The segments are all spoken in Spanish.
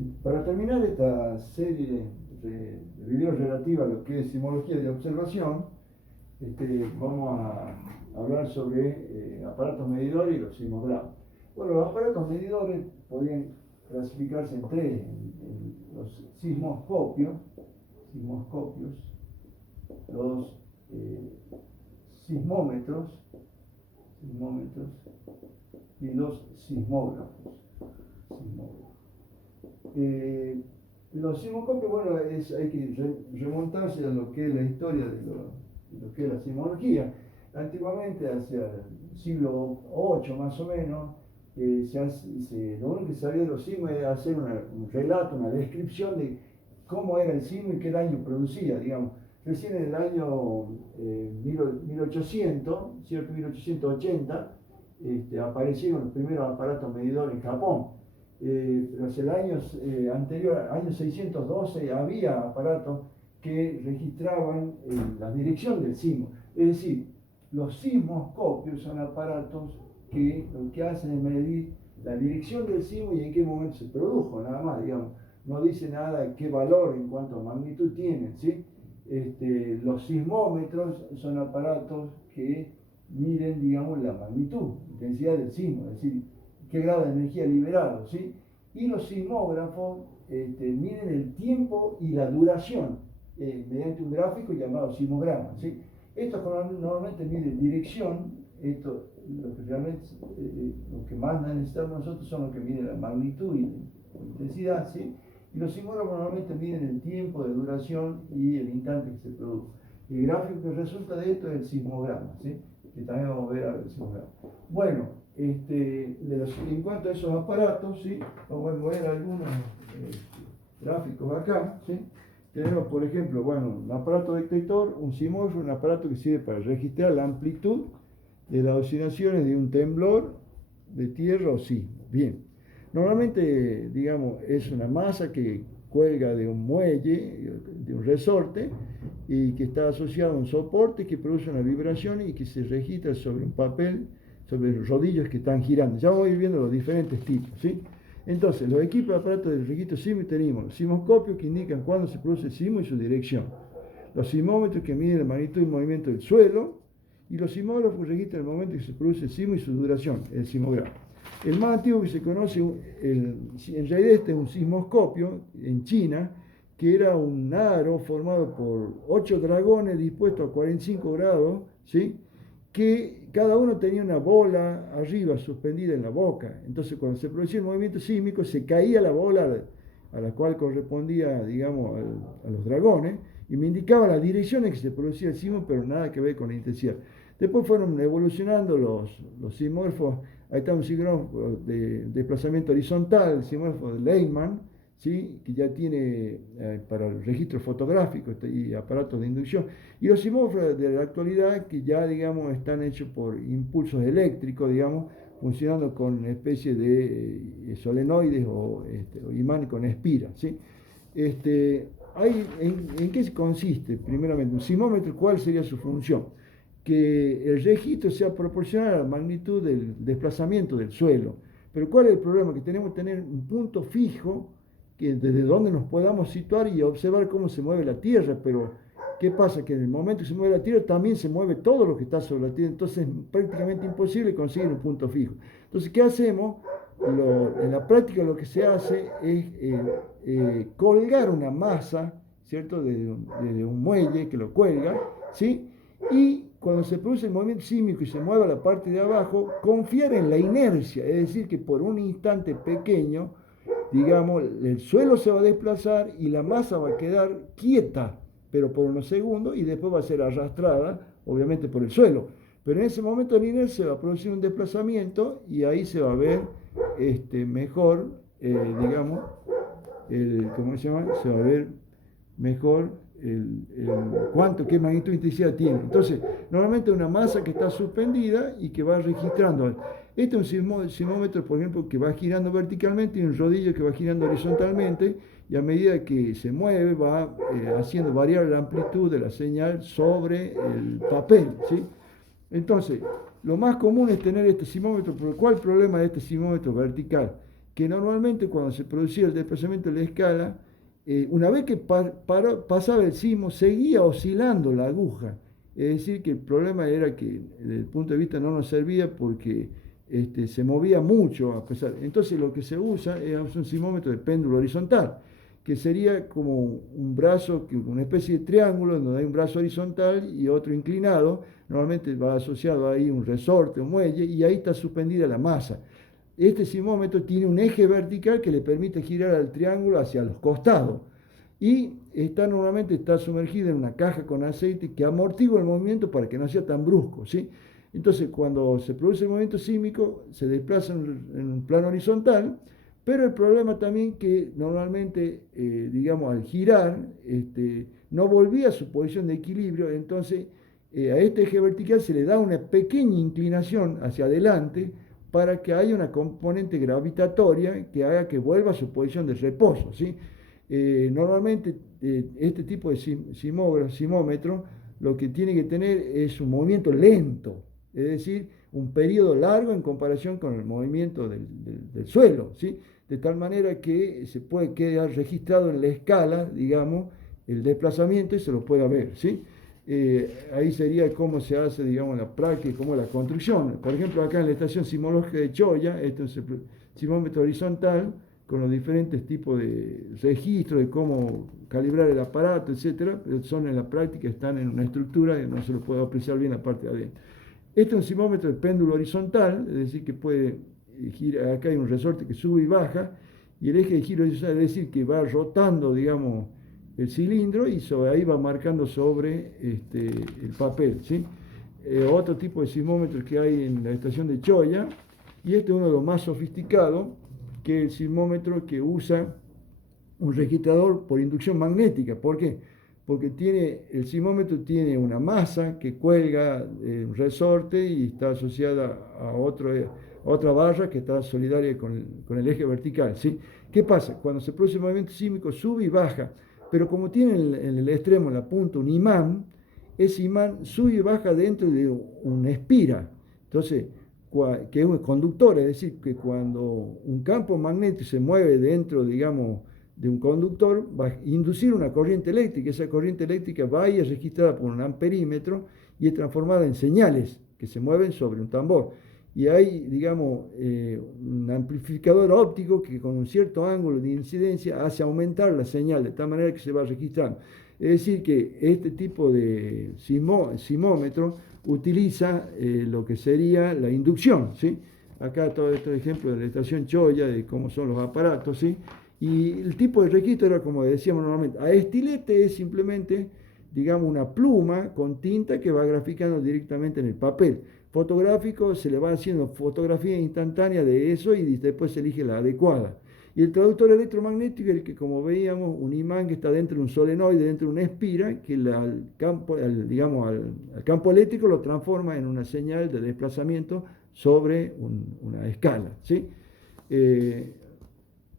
Sí. Para terminar esta serie de videos relativa a lo que es sismología de observación, vamos a hablar sobre aparatos medidores y los sismogramas. Bueno, los aparatos medidores podrían clasificarse en tres: en los sismoscopios, los sismómetros y los sismógrafos. Los sismoscopios, bueno, hay que remontarse a lo que es la historia de lo que es la sismología. Antiguamente, hacia el siglo VIII más o menos, lo único que sabía de los sismos era hacer un relato, una descripción de cómo era el sismo y qué daño producía, digamos. Recién en el año 1800, ¿cierto? 1880, aparecieron los primeros aparatos medidores en Japón. Pero hacia el año anterior, año 612, había aparatos que registraban la dirección del sismo. Es decir, los sismoscopios son aparatos que lo que hacen es medir la dirección del sismo y en qué momento se produjo, nada más, digamos. No dice nada de qué valor en cuanto a magnitud tienen, ¿sí? Los sismómetros son aparatos que miden, digamos, la magnitud, intensidad del sismo, es decir, qué grado de energía liberado, ¿sí? Y los sismógrafos miden el tiempo y la duración mediante un gráfico llamado sismograma, ¿sí? Estos normalmente miden dirección. Lo que más necesitamos nosotros son los que miden la magnitud y la intensidad, ¿sí? Y los sismógrafos normalmente miden el tiempo de duración y el instante que se produjo. El gráfico que resulta de esto es el sismograma, ¿sí? Que también vamos a ver ahora el sismograma. Bueno, en cuanto a esos aparatos, ¿sí? Vamos a ver algunos gráficos acá, ¿sí? Tenemos, por ejemplo, bueno, un aparato detector, un sismógrafo, un aparato que sirve para registrar la amplitud de las oscilaciones de un temblor de tierra o sismo. Bien, normalmente, digamos, es una masa que cuelga de un muelle, de un resorte, y que está asociado a un soporte que produce una vibración y que se registra sobre un papel, sobre los rodillos que están girando. Ya voy a ir viendo los diferentes tipos, ¿sí? Entonces, los equipos de aparatos de registro sísmico tenemos los sismoscopios que indican cuándo se produce el sismo y su dirección, los sismómetros que miden la magnitud y movimiento del suelo, y los sismógrafos que registran el momento en que se produce el sismo y su duración, el sismograma. El más antiguo que se conoce, en realidad este es un sismoscopio en China, que era un aro formado por 8 dragones dispuestos a 45 grados, ¿sí? Que cada uno tenía una bola arriba suspendida en la boca. Entonces, cuando se producía el movimiento sísmico, se caía la bola a la cual correspondía, digamos, a los dragones, y me indicaba la dirección en que se producía el sismo, pero nada que ver con la intensidad. Después fueron evolucionando los sismógrafos. Ahí está un sismógrafo de desplazamiento horizontal, el sismógrafo de Lehmann, ¿sí? Que ya tiene para el registro fotográfico y aparatos de inducción. Y los sismógrafos de la actualidad, que ya, digamos, están hechos por impulsos eléctricos, digamos, funcionando con una especie de solenoides o imán con espiras, ¿sí? ¿En qué consiste? Primeramente, un sismómetro, ¿cuál sería su función? Que el registro sea proporcional a la magnitud del desplazamiento del suelo. Pero ¿cuál es el problema? Que tenemos que tener un punto fijo desde donde nos podamos situar y observar cómo se mueve la Tierra. Pero ¿qué pasa? Que en el momento que se mueve la Tierra también se mueve todo lo que está sobre la Tierra. Entonces es prácticamente imposible conseguir un punto fijo. Entonces, ¿qué hacemos? En la práctica lo que se hace es colgar una masa, ¿cierto? Desde un muelle que lo cuelga, ¿sí? Y cuando se produce el movimiento sísmico y se mueve la parte de abajo, confiar en la inercia, es decir, que por un instante pequeño, digamos, el suelo se va a desplazar y la masa va a quedar quieta, pero por unos segundos, y después va a ser arrastrada, obviamente, por el suelo. Pero en ese momento la inercia va a producir un desplazamiento y ahí se va a ver mejor, digamos, ¿cómo se llama? Se va a ver mejor qué magnitud de intensidad tiene. Entonces, normalmente una masa que está suspendida y que va registrando. Este es un sismómetro, por ejemplo, que va girando verticalmente y un rodillo que va girando horizontalmente, y a medida que se mueve va haciendo variar la amplitud de la señal sobre el papel, ¿sí? Entonces, lo más común es tener este sismómetro. ¿Pero cuál es el problema de este sismómetro vertical? que normalmente cuando se producía el desplazamiento de la escala, una vez que pasaba el sismo, seguía oscilando la aguja. Es decir, que el problema era que desde el punto de vista no nos servía porque se movía mucho a pesar. Entonces lo que se usa es un sismómetro de péndulo horizontal, que sería como un brazo, una especie de triángulo en donde hay un brazo horizontal y otro inclinado. Normalmente va asociado ahí un resorte, un muelle, y ahí está suspendida la masa. Este sismómetro tiene un eje vertical que le permite girar al triángulo hacia los costados y normalmente está sumergido en una caja con aceite que amortigua el movimiento para que no sea tan brusco, ¿sí? Entonces, cuando se produce el movimiento sísmico, se desplaza en un plano horizontal, pero el problema también que normalmente, digamos, al girar, no volvía a su posición de equilibrio, entonces a este eje vertical se le da una pequeña inclinación hacia adelante para que haya una componente gravitatoria que haga que vuelva a su posición de reposo, ¿sí? Normalmente este tipo de sismómetro lo que tiene que tener es un movimiento lento, es decir, un periodo largo en comparación con el movimiento del suelo, ¿sí? De tal manera que se puede quedar registrado en la escala, digamos, el desplazamiento y se lo pueda ver, ¿sí? Ahí sería cómo se hace, digamos, la práctica, cómo la construcción. Por ejemplo, acá en la estación sismológica de Choya, este es el sismómetro horizontal, con los diferentes tipos de registros de cómo calibrar el aparato, etcétera, pero son en la práctica, están en una estructura que no se lo puede apreciar bien la parte de adentro. Este es un sismómetro de péndulo horizontal, es decir, que puede girar, acá hay un resorte que sube y baja, y el eje de giro es decir, que va rotando, digamos, el cilindro y ahí va marcando sobre el papel, ¿sí? Otro tipo de sismómetro que hay en la estación de Choya, y este es uno de los más sofisticados, que es el sismómetro que usa un registrador por inducción magnética. ¿Por qué? Porque el sismómetro tiene una masa que cuelga un resorte y está asociada a otra barra que está solidaria con el eje vertical, ¿sí? ¿Qué pasa? Cuando se produce el movimiento sísmico sube y baja, pero como tiene en el extremo, en la punta, un imán, ese imán sube y baja dentro de una espira. Entonces, que es un conductor, es decir, que cuando un campo magnético se mueve dentro, digamos, de un conductor, va a inducir una corriente eléctrica. Esa corriente eléctrica va y es registrada por un amperímetro y es transformada en señales que se mueven sobre un tambor. Y hay, digamos, un amplificador óptico que con un cierto ángulo de incidencia hace aumentar la señal de tal manera que se va registrando. Es decir, que este tipo de sismómetro utiliza lo que sería la inducción, ¿sí? Acá todo este ejemplo de la estación Choya, de cómo son los aparatos, ¿sí? Y el tipo de registro era como decíamos normalmente. A estilete es simplemente, digamos, una pluma con tinta que va graficando directamente en el papel. Fotográfico, se le va haciendo fotografía instantánea de eso y después se elige la adecuada. Y el traductor electromagnético es el que, como veíamos, un imán que está dentro de un solenoide, dentro de una espira, que al campo eléctrico lo transforma en una señal de desplazamiento sobre una escala, ¿sí?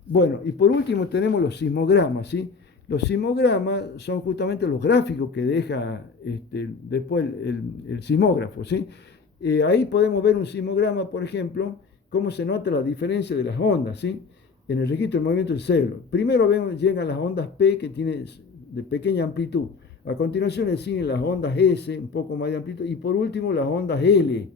Bueno, y por último tenemos los sismogramas, ¿sí? Los sismogramas son justamente los gráficos que deja después el sismógrafo, ¿sí? Ahí podemos ver un sismograma, por ejemplo, cómo se nota la diferencia de las ondas, ¿sí? En el registro del movimiento del cerebro. Primero llegan las ondas P, que tienen de pequeña amplitud. A continuación le siguen las ondas S, un poco más de amplitud. Y por último las ondas L.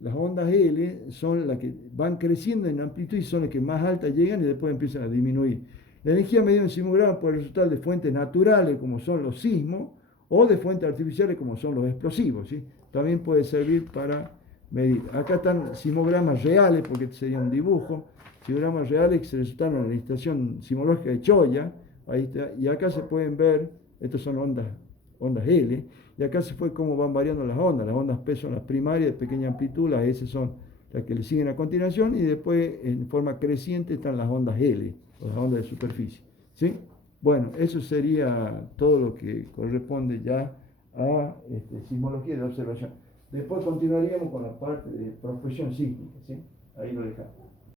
Las ondas L son las que van creciendo en amplitud y son las que más altas llegan y después empiezan a disminuir. La energía medida en sismograma puede resultar de fuentes naturales, como son los sismos, o de fuentes artificiales, como son los explosivos, ¿sí? También puede servir para medir. Acá están sismogramas reales, porque este sería un dibujo. Sismogramas reales que se resultaron en la estación sismológica de Choya. Ahí está. Y acá se pueden ver, estos son ondas L, y acá se fue cómo van variando las ondas. Las ondas P son las primarias de pequeña amplitud, las S son las que le siguen a continuación, y después en forma creciente están las ondas L, o las ondas de superficie, ¿sí? Bueno, eso sería todo lo que corresponde ya a sismología de observación. Después continuaríamos con la parte de prospección sísmica, ¿sí? Ahí lo dejamos.